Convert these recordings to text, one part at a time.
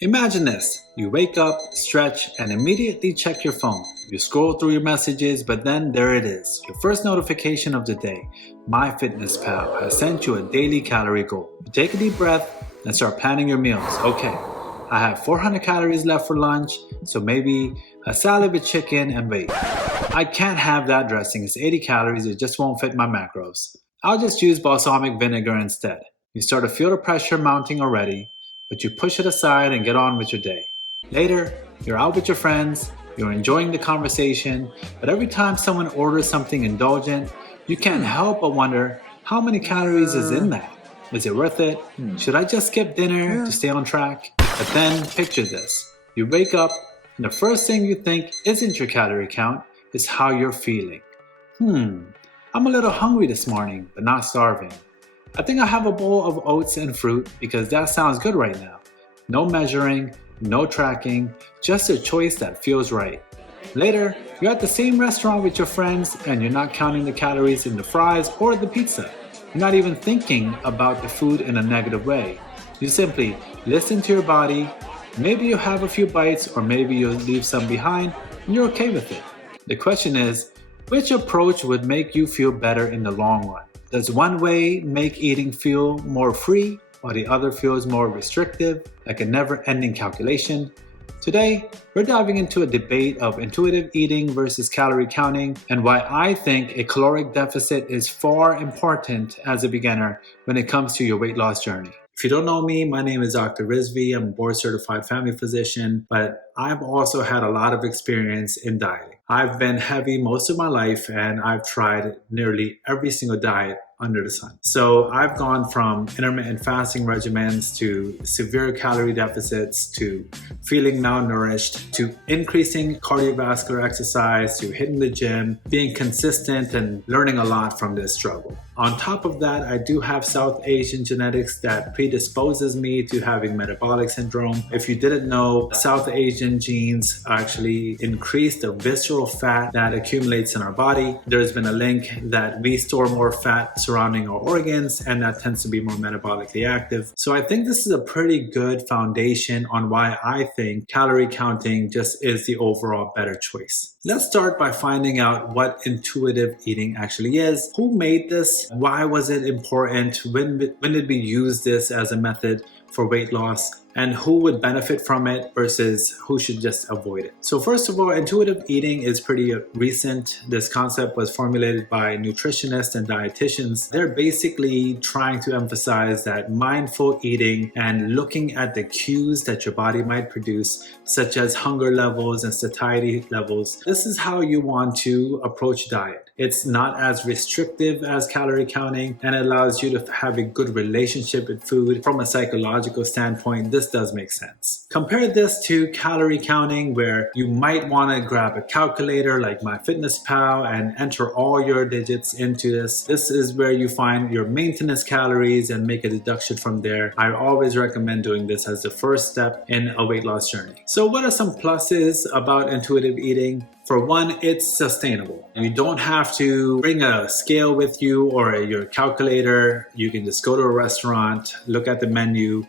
Imagine this. You wake up, stretch, and immediately check your phone. You scroll through your messages, but then there it is. Your first notification of the day. MyFitnessPal has sent you a daily calorie goal. You take a deep breath and start planning your meals. Okay, I have 400 calories left for lunch, so maybe a salad with chicken and wait. I can't have that dressing. It's 80 calories, it just won't fit my macros. I'll just use balsamic vinegar instead. You start to feel the pressure mounting already, but you push it aside and get on with your day. Later, you're out with your friends, you're enjoying the conversation, but every time someone orders something indulgent, you can't help but wonder how many calories is in that? Is it worth it? Should I just skip dinner to stay on track? But then picture this. You wake up and the first thing you think isn't your calorie count, is how you're feeling. I'm a little hungry this morning, but not starving. I think I'll have a bowl of oats and fruit because that sounds good right now. No measuring, no tracking, just a choice that feels right. Later, you're at the same restaurant with your friends and you're not counting the calories in the fries or the pizza. You're not even thinking about the food in a negative way. You simply listen to your body. Maybe you'll have a few bites or maybe you'll leave some behind and you're okay with it. The question is, which approach would make you feel better in the long run? Does one way make eating feel more free while the other feels more restrictive, like a never-ending calculation? Today, we're diving into a debate of intuitive eating versus calorie counting and why I think a caloric deficit is far important as a beginner when it comes to your weight loss journey. If you don't know me, my name is Dr. Rizvi. I'm a board-certified family physician, but I've also had a lot of experience in dieting. I've been heavy most of my life and I've tried nearly every single diet under the sun. So I've gone from intermittent fasting regimens to severe calorie deficits to feeling malnourished to increasing cardiovascular exercise to hitting the gym, being consistent and learning a lot from this struggle. On top of that, I do have South Asian genetics that predisposes me to having metabolic syndrome. If you didn't know, South Asian genes actually increase the visceral fat that accumulates in our body. There's been a link that we store more fat surrounding our organs and that tends to be more metabolically active. So I think this is a pretty good foundation on why I think calorie counting just is the overall better choice. Let's start by finding out what intuitive eating actually is. Who made this? Why was it important? When did we use this as a method for weight loss? And who would benefit from it versus who should just avoid it? So first of all, intuitive eating is pretty recent. This concept was formulated by nutritionists and dietitians. They're basically trying to emphasize that mindful eating and looking at the cues that your body might produce, such as hunger levels and satiety levels. This is how you want to approach diet. It's not as restrictive as calorie counting and it allows you to have a good relationship with food. From a psychological standpoint, this does make sense. Compare this to calorie counting where you might want to grab a calculator like MyFitnessPal and enter all your digits into this. This is where you find your maintenance calories and make a deduction from there. I always recommend doing this as the first step in a weight loss journey. So what are some pluses about intuitive eating? For one, it's sustainable. You don't have to bring a scale with you or your calculator. You can just go to a restaurant, look at the menu,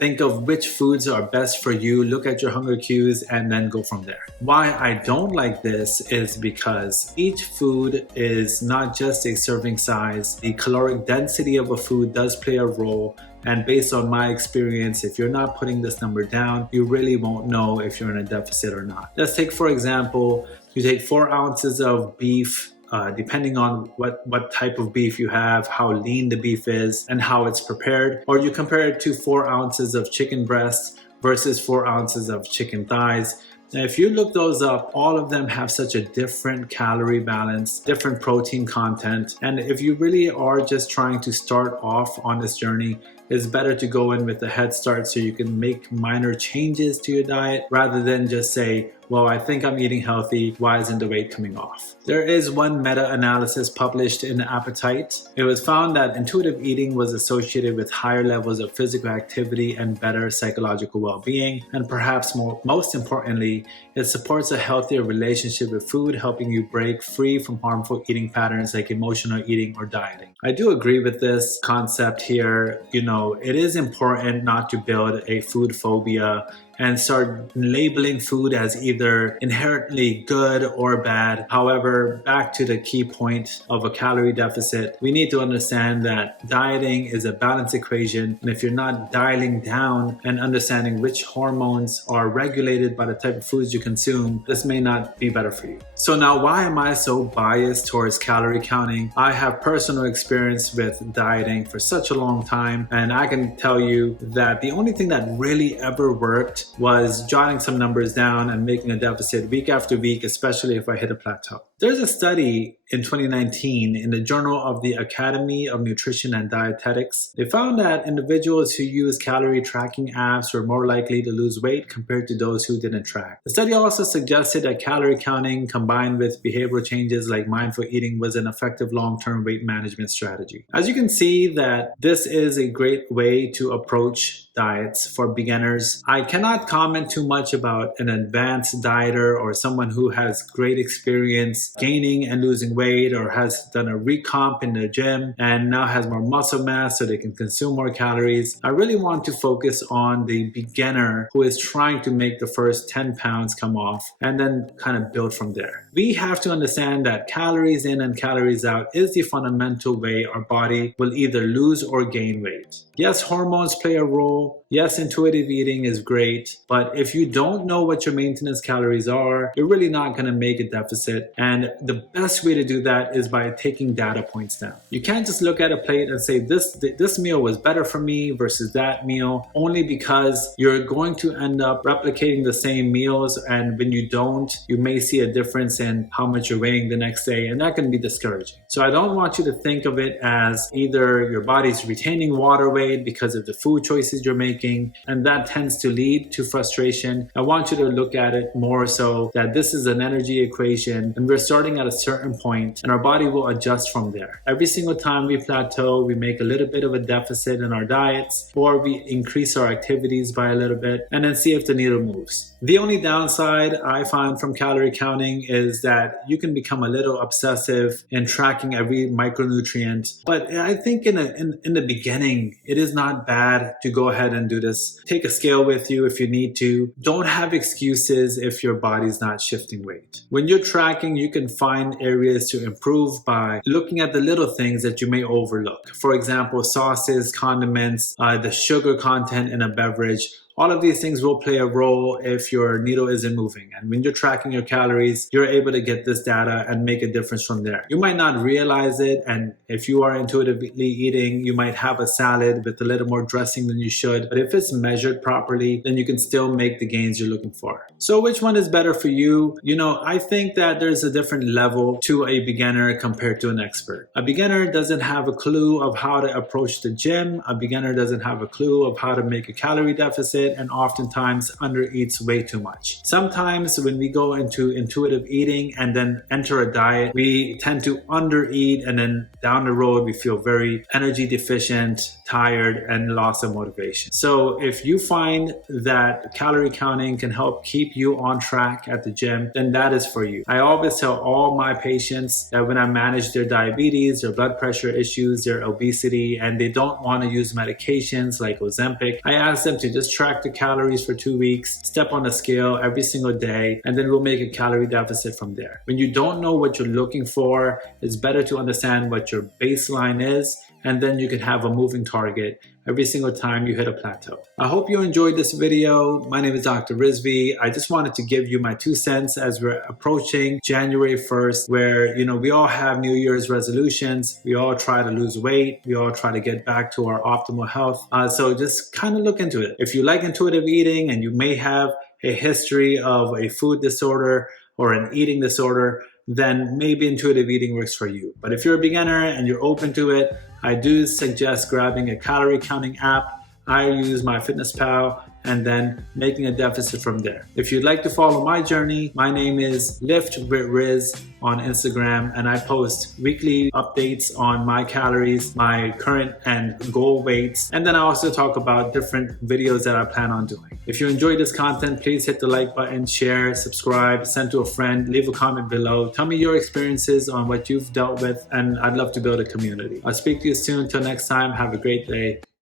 think of which foods are best for you, look at your hunger cues, and then go from there. Why I don't like this is because each food is not just a serving size. The caloric density of a food does play a role. And based on my experience, if you're not putting this number down, you really won't know if you're in a deficit or not. Let's take, for example, you take 4 ounces of beef, depending on what type of beef you have, how lean the beef is, and how it's prepared. Or you compare it to 4 ounces of chicken breast versus 4 ounces of chicken thighs. Now, if you look those up, all of them have such a different calorie balance, different protein content. And if you really are just trying to start off on this journey, it's better to go in with a head start so you can make minor changes to your diet rather than just say, well, I think I'm eating healthy, why isn't the weight coming off? There is one meta-analysis published in Appetite. It was found that intuitive eating was associated with higher levels of physical activity and better psychological well-being. And perhaps most importantly, it supports a healthier relationship with food, helping you break free from harmful eating patterns like emotional eating or dieting. I do agree with this concept here. It is important not to build a food phobia and start labeling food as either inherently good or bad. However, back to the key point of a calorie deficit, we need to understand that dieting is a balance equation, and if you're not dialing down and understanding which hormones are regulated by the type of foods you consume, this may not be better for you. So now, why am I so biased towards calorie counting? I have personal experience with dieting for such a long time, and I can tell you that the only thing that really ever worked was jotting some numbers down and making a deficit week after week, especially if I hit a plateau. There's a study in 2019 in the Journal of the Academy of Nutrition and Dietetics. They found that individuals who use calorie tracking apps were more likely to lose weight compared to those who didn't track. The study also suggested that calorie counting combined with behavioral changes like mindful eating was an effective long-term weight management strategy. As you can see, that this is a great way to approach diets for beginners. I cannot comment too much about an advanced dieter or someone who has great experience gaining and losing weight or has done a recomp in the gym and now has more muscle mass so they can consume more calories. I really want to focus on the beginner who is trying to make the first 10 pounds come off and then kind of build from there. We have to understand that calories in and calories out is the fundamental way our body will either lose or gain weight. Yes, hormones play a role. Yes, intuitive eating is great, but if you don't know what your maintenance calories are, you're really not going to make a deficit. And the best way to do that is by taking data points down. You can't just look at a plate and say this meal was better for me versus that meal, only because you're going to end up replicating the same meals, and when you don't, you may see a difference in how much you're weighing the next day, and that can be discouraging. So I don't want you to think of it as either your body's retaining water weight because of the food choices you're making, and that tends to lead to frustration. I want you to look at it more so that this is an energy equation, and we're starting at a certain point, and our body will adjust from there. Every single time we plateau, we make a little bit of a deficit in our diets, or we increase our activities by a little bit, and then see if the needle moves. The only downside I find from calorie counting is that you can become a little obsessive in tracking every micronutrient. But I think in the beginning, it is not bad to go ahead and do this. Take a scale with you if you need to. Don't have excuses if your body's not shifting weight. When you're tracking, you can find areas to improve by looking at the little things that you may overlook. For example, sauces, condiments, the sugar content in a beverage. All of these things will play a role if your needle isn't moving. And when you're tracking your calories, you're able to get this data and make a difference from there. You might not realize it, and if you are intuitively eating, you might have a salad with a little more dressing than you should. But if it's measured properly, then you can still make the gains you're looking for. So which one is better for you? I think that there's a different level to a beginner compared to an expert. A beginner doesn't have a clue of how to approach the gym. A beginner doesn't have a clue of how to make a calorie deficit, and oftentimes undereats way too much. Sometimes when we go into intuitive eating and then enter a diet, we tend to undereat, and then down the road we feel very energy deficient, tired, and loss of motivation. So if you find that calorie counting can help keep you on track at the gym, then that is for you. I always tell all my patients that when I manage their diabetes, their blood pressure issues, their obesity, and they don't want to use medications like Ozempic, I ask them to just track the calories for 2 weeks, step on a scale every single day, and then we'll make a calorie deficit from there. When you don't know what you're looking for, it's better to understand what your baseline is, and then you can have a moving target every single time you hit a plateau. I hope you enjoyed this video. My name is Dr. Rizvi. I just wanted to give you my 2 cents as we're approaching January 1st, where, we all have New Year's resolutions. We all try to lose weight. We all try to get back to our optimal health. So just kind of look into it. If you like intuitive eating and you may have a history of a food disorder or an eating disorder, then maybe intuitive eating works for you. But if you're a beginner and you're open to it, I do suggest grabbing a calorie counting app. I use MyFitnessPal, and then making a deficit from there. If you'd like to follow my journey, my name is Lift with Riz on Instagram, and I post weekly updates on my calories, my current and goal weights, and then I also talk about different videos that I plan on doing. If you enjoyed this content, please hit the like button, share, subscribe, send to a friend, leave a comment below. Tell me your experiences on what you've dealt with, and I'd love to build a community. I'll speak to you soon. Till next time, have a great day.